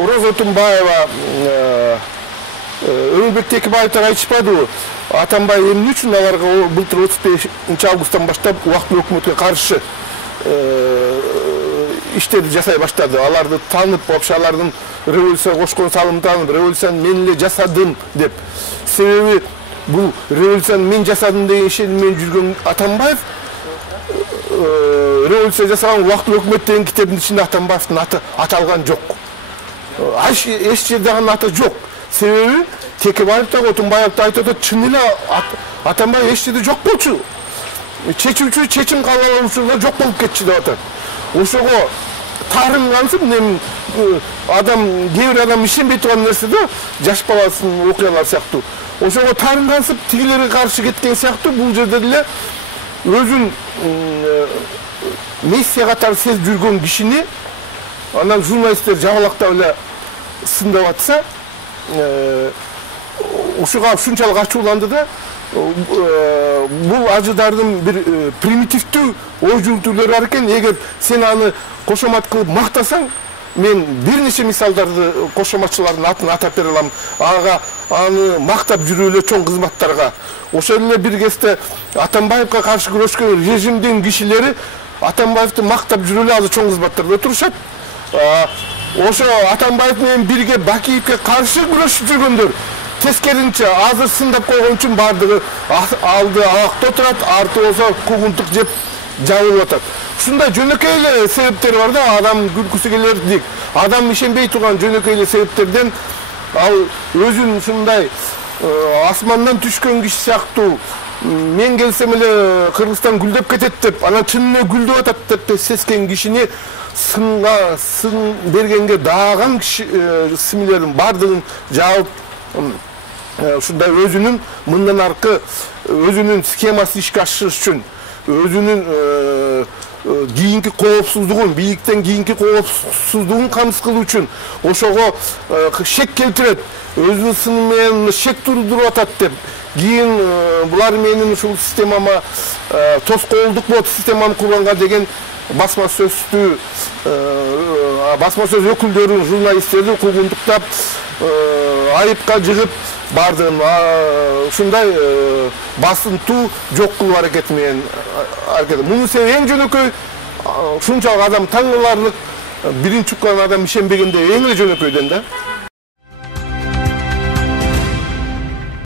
Роза Атамбаева Өрөнбек Текебаевтар айтышпады. Атамбаев эмне үчүн аларга былтыр 35 августтан баштап убактылуу өкмөткө каршы иштерди жасай баштады. Аларды танып, вообще алардын революцияга кошкон салымын танып, революцияны мен эле жасадым деп. Себеби бул революцияны мен жасадым деген ишенмен жүргөн Атамбаев революция жасаган убактылуу өкмөт деген китебинин ичинде Атамбаевдин аты аталган жок. Эч жерде аны аты жок. Себеби Текебаев да Атамбаев да айтат, чын эле Атамбаев эч жерде жок болчу. Чечүүчү, чечим кабыл алуучулар жок болуп кетчү деп атат. Ошого тарым кансып, кээ бир адам ишенбей турган нерсе да, жаш баласынын окуялары сыяктуу. Ошого тарым кансып, тигилерге каршы кеткен сыяктуу, бул жерде деле өзүн мессия катары сезип жүргөн кишини анан журналисттер жабалактап эле сындап атса, ушуга ушунчалык ачууланды да, бул ажыдардын бир примитивдүү ой жүрүтүүлөрү бар экен. Эгер сен аны кошомат кылып мактасаң, мен бир нече мисалдарды кошоматчылардын атын атап бере алам. Аны мактап жүрүү эле чоң кызматтарга. Ошол эле бир кезде Атамбаевга каршы күрөшкөн режимдин кишилери Атамбаевди мактап жүрүү эле азыр чоң кызматтарда отурушат. Ошо Атамбаев менен бирге Бакиевге каршы күрөшүп жүргөндөр тескеринче азыр сындап койгон үчүн бардыгы алды абакта турат, арты болсо куугунтук жеп жабылып атат. Ушундай жөнөкөй эле себептер бар да, адам күлкүсү келердик. Адам ишенбей турган жөнөкөй эле себептерден ал өзүн ушундай асмандан түшкөн киши сыяктуу, мен келсем эле Кыргызстан гүлдөп кетет деп, анан чынында гүлдөп атат деп сезген кишини сын бергенге дааган киши симилердин бардыгын жаап, ушундай өзүнүн мындан аркы өзүнүн схемасы ишке ашырыш үчүн, өзүнүн кийинки коопсуздугун, бийиктен кийинки коопсуздугун камсыз кылуу үчүн ошого шек келтирет, өзүнүн сыны менен шек туудуруп атат деп, кийин булар менин ушул системама тоскоолдук болот, системаны курганга деген басма сөз өкүлдөрүн, журналисттерди куугунтуктап, айыпка жыгып бардым. Ушундай басынтуу жок кылуу аракети менен мунун себеби эң жөнөкөй, ушунчалык адам таң каларлык, биринчи уккан адам ишенбегенде эң эле жөнөкөйдөн да.